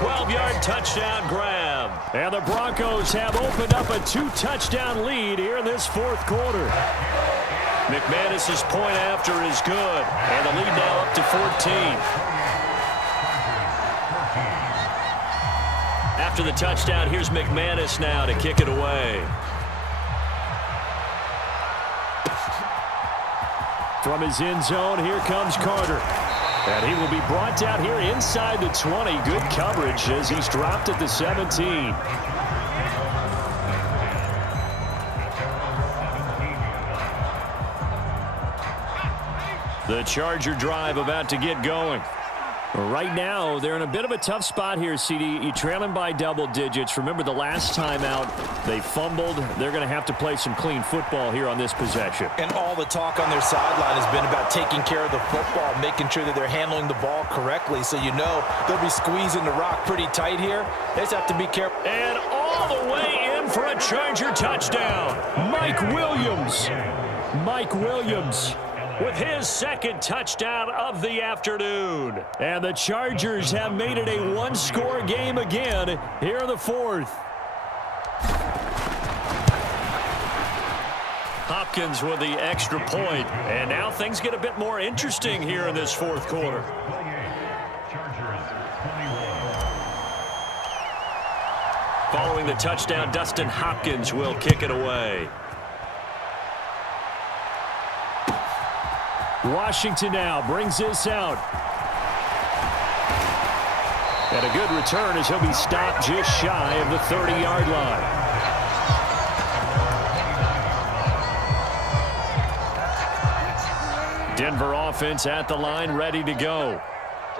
12-yard touchdown grab. And the Broncos have opened up a 2-touchdown lead here in this fourth quarter. McManus's point after is good, and the lead now up to 14. After the touchdown, here's McManus now to kick it away. From his end zone, here comes Carter. And he will be brought down here inside the 20. Good coverage as he's dropped at the 17. The Charger drive about to get going. Right now, they're in a bit of a tough spot here, CD. You trail them by double digits. Remember the last time out, they fumbled. They're going to have to play some clean football here on this possession. And all the talk on their sideline has been about taking care of the football, making sure that they're handling the ball correctly. So you know they'll be squeezing the rock pretty tight here. They just have to be careful. And all the way in for a Charger touchdown. Mike Williams. Mike Williams with his second touchdown of the afternoon. And the Chargers have made it a one-score game again here in the fourth. Hopkins with the extra point. And now things get a bit more interesting here in this fourth quarter. Following the touchdown, Dustin Hopkins will kick it away. Washington now brings this out. And a good return as he'll be stopped just shy of the 30-yard line. Denver offense at the line, ready to go.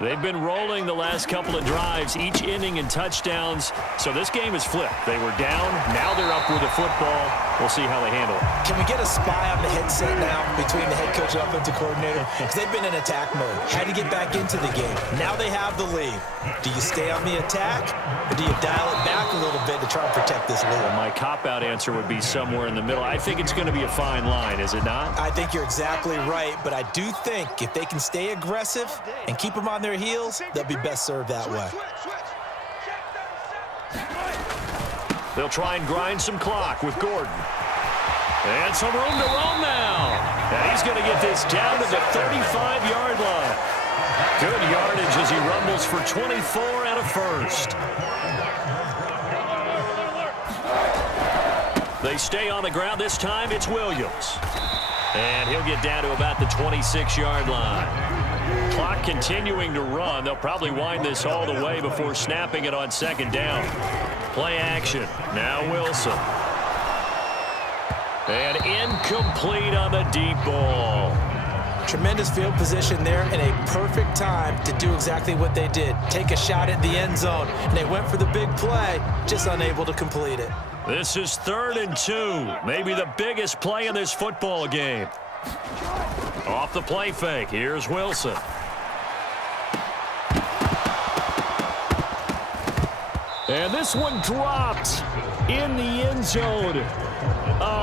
They've been rolling the last couple of drives, each inning in touchdowns. So this game is flipped. They were down. Now they're up with the football. We'll see how they handle it. Can we get a spy on the headset now between the head coach and offensive coordinator? Because they've been in attack mode. Had to get back into the game. Now they have the lead. Do you stay on the attack, or do you dial it back a little bit to try and protect this lead? Well, my cop-out answer would be somewhere in the middle. I think it's going to be a fine line, is it not? I think you're exactly right, but I do think if they can stay aggressive and keep them on their heels, they'll be best served that way. They'll try and grind some clock with Gordon. And some room to roam now. And he's going to get this down to the 35-yard line. Good yardage as he rumbles for 24 and a first. They stay on the ground. This time it's Williams. And he'll get down to about the 26-yard line. Clock continuing to run. They'll probably wind this all the way before snapping it on second down. Play action. Now Wilson. And incomplete on the deep ball. Tremendous field position there and a perfect time to do exactly what they did. Take a shot at the end zone. And they went for the big play, just unable to complete it. This is 3rd and 2. Maybe the biggest play in this football game. Off the play fake. Here's Wilson. And this one dropped in the end zone.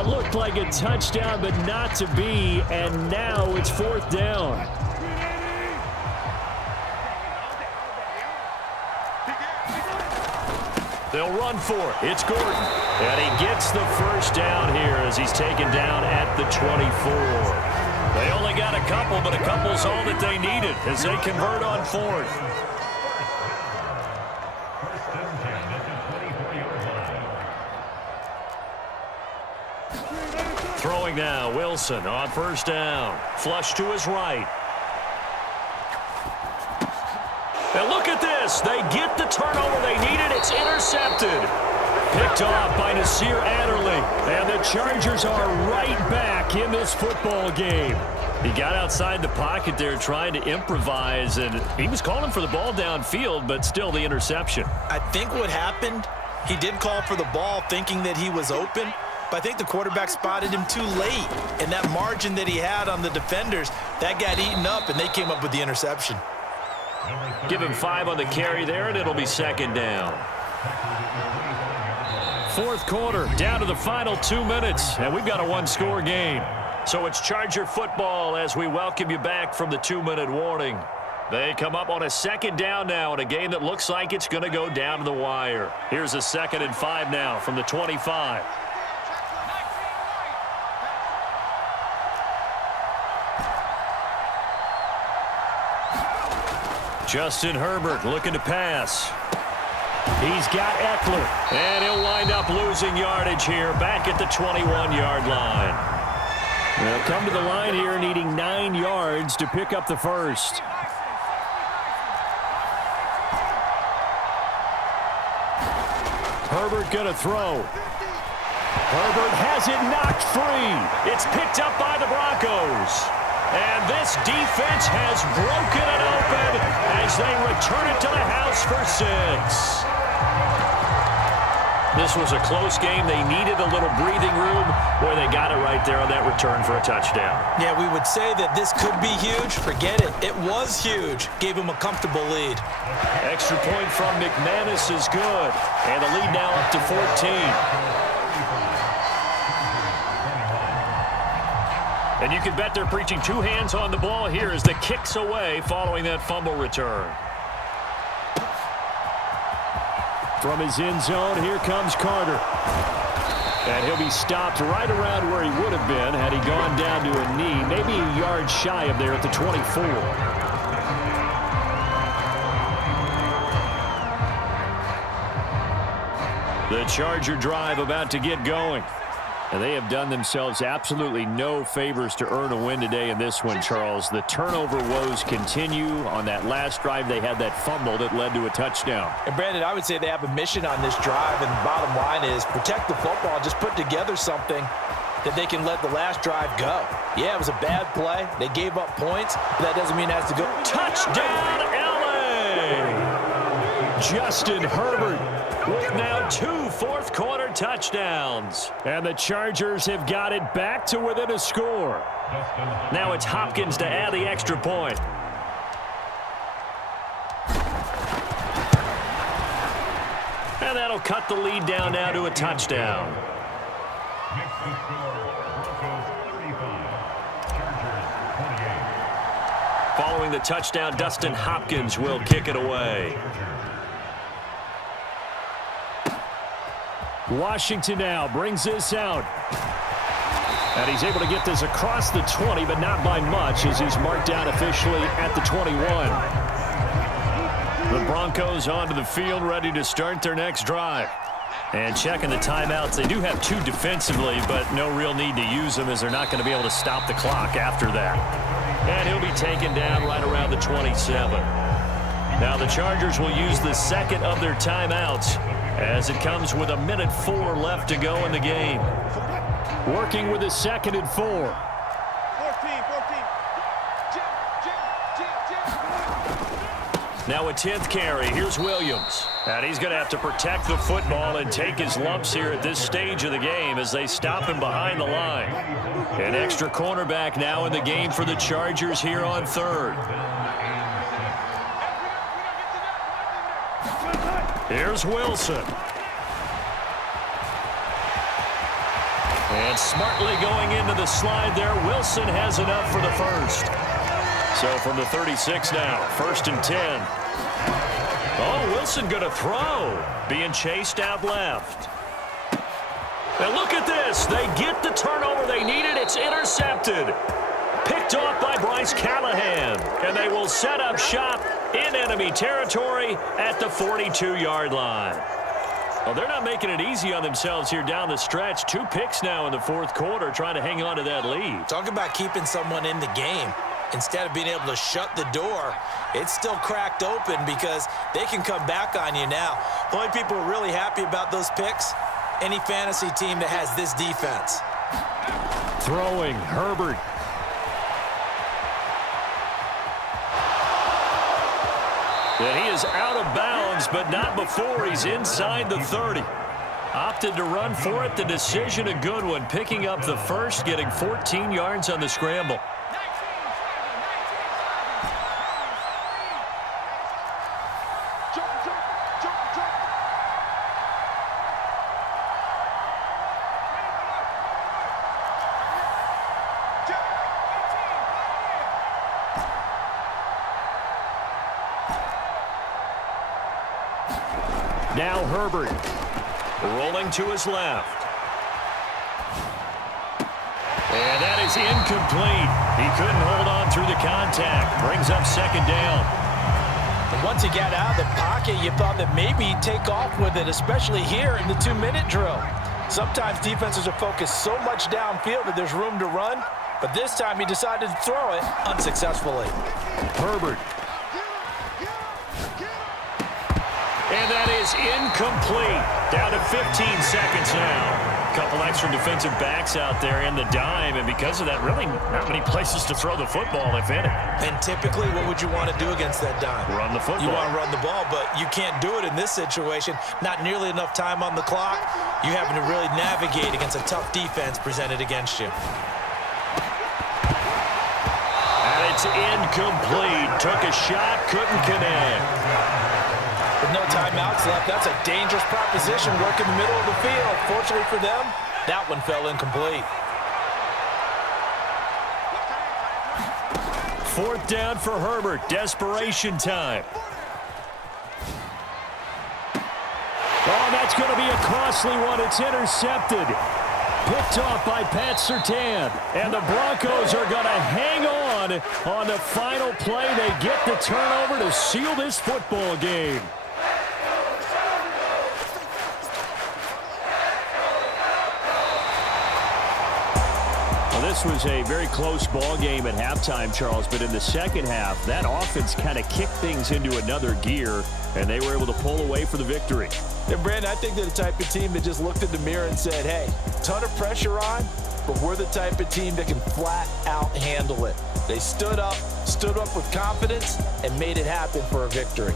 Looked like a touchdown, but not to be. And now it's 4th down. They'll run for it. It's Gordon. And he gets the first down here as he's taken down at the 24. They only got a couple, but a couple's all that they needed as they convert on 4th. Throwing now, Wilson on 1st down. Flush to his right. And look at this. They get the turnover they needed. It's intercepted. Picked off by Nasir Adderley. And the Chargers are right back in this football game. He got outside the pocket there trying to improvise, and he was calling for the ball downfield, but still the interception. I think what happened, he did call for the ball thinking that he was open, but I think the quarterback spotted him too late. And that margin that he had on the defenders, that got eaten up, and they came up with the interception. Give him 5 on the carry there, and it'll be 2nd down. 4th quarter, down to the final 2 minutes, and we've got a one-score game. So it's Charger football as we welcome you back from the 2-minute warning. They come up on a second down now in a game that looks like it's going to go down to the wire. Here's a 2nd and 5 now from the 25. Justin Herbert looking to pass. He's got Eckler, and he'll wind up losing yardage here back at the 21-yard line. They'll come to the line here needing 9 yards to pick up the first. Herbert going to throw. Herbert has it knocked free. It's picked up by the Broncos. And this defense has broken it open as they return it to the house for 6. This was a close game. They needed a little breathing room. Boy, they got it right there on that return for a touchdown. Yeah, we would say that this could be huge. Forget it. It was huge. Gave them a comfortable lead. Extra point from McManus is good. And the lead now up to 14. And you can bet they're preaching 2 hands on the ball here as the kick's away following that fumble return. From his end zone, here comes Carter. And he'll be stopped right around where he would have been had he gone down to a knee, maybe a yard shy of there at the 24. The Charger drive about to get going. And they have done themselves absolutely no favors to earn a win today in this one, Charles. The turnover woes continue. On that last drive, they had that fumble that led to a touchdown. And, Brandon, I would say they have a mission on this drive, and the bottom line is protect the football. Just put together something that they can let the last drive go. Yeah, it was a bad play. They gave up points, but that doesn't mean it has to go. Touchdown, L.A.! Justin Herbert with now 2 fourth-quarter touchdowns. And the Chargers have got it back to within a score. Now it's Hopkins to add the extra point. And that'll cut the lead down now to a touchdown. Following the touchdown, Dustin Hopkins will kick it away. Washington now brings this out. And he's able to get this across the 20, but not by much as he's marked down officially at the 21. The Broncos onto the field ready to start their next drive. And checking the timeouts. They do have 2 defensively, but no real need to use them as they're not going to be able to stop the clock after that. And he'll be taken down right around the 27. Now the Chargers will use the second of their timeouts as it comes with 1:04 left to go in the game. Working with a 2nd and 4. 14. Now a 10th carry. Here's Williams. And he's going to have to protect the football and take his lumps here at this stage of the game as they stop him behind the line. An extra cornerback now in the game for the Chargers here on 3rd. Here's Wilson. And smartly going into the slide there, Wilson has enough for the first. So from the 36 now, 1st and 10. Oh, Wilson going to throw. Being chased out left. And look at this. They get the turnover they needed. It's intercepted. Picked off by Bryce Callahan. And they will set up shop in enemy territory at the 42-yard line. Well, they're not making it easy on themselves here down the stretch. 2 picks now in the 4th quarter trying to hang on to that lead. Talk about keeping someone in the game. Instead of being able to shut the door, it's still cracked open because they can come back on you now. The only people who are really happy about those picks, any fantasy team that has this defense. Throwing, Herbert. And he is out of bounds, but not before he's inside the 30. Opted to run for it. The decision a good one. Picking up the first, getting 14 yards on the scramble. Now Herbert rolling to his left. And that is incomplete. He couldn't hold on through the contact. Brings up second down. And once he got out of the pocket, you thought that maybe he'd take off with it, especially here in the 2-minute drill. Sometimes defenses are focused so much downfield that there's room to run, but this time he decided to throw it unsuccessfully. Herbert. And that is incomplete. Down to 15 seconds now. A couple extra defensive backs out there in the dime, and because of that, really not many places to throw the football, if any. And typically, what would you want to do against that dime? Run the football. You want to run the ball, but you can't do it in this situation. Not nearly enough time on the clock. You having to really navigate against a tough defense presented against you. And it's incomplete. Took a shot, couldn't connect. With no timeouts left, that's a dangerous proposition. Work in the middle of the field. Fortunately for them, that one fell incomplete. Fourth down for Herbert. Desperation time. Oh, that's going to be a costly one. It's intercepted. Picked off by Pat Surtain. And the Broncos are going to hang on the final play. They get the turnover to seal this football game. This was a very close ball game at halftime, Charles, but in the second half, that offense kind of kicked things into another gear, and they were able to pull away for the victory. And, Brandon, I think they're the type of team that just looked in the mirror and said, hey, ton of pressure on, but we're the type of team that can flat out handle it. They stood up with confidence, and made it happen for a victory.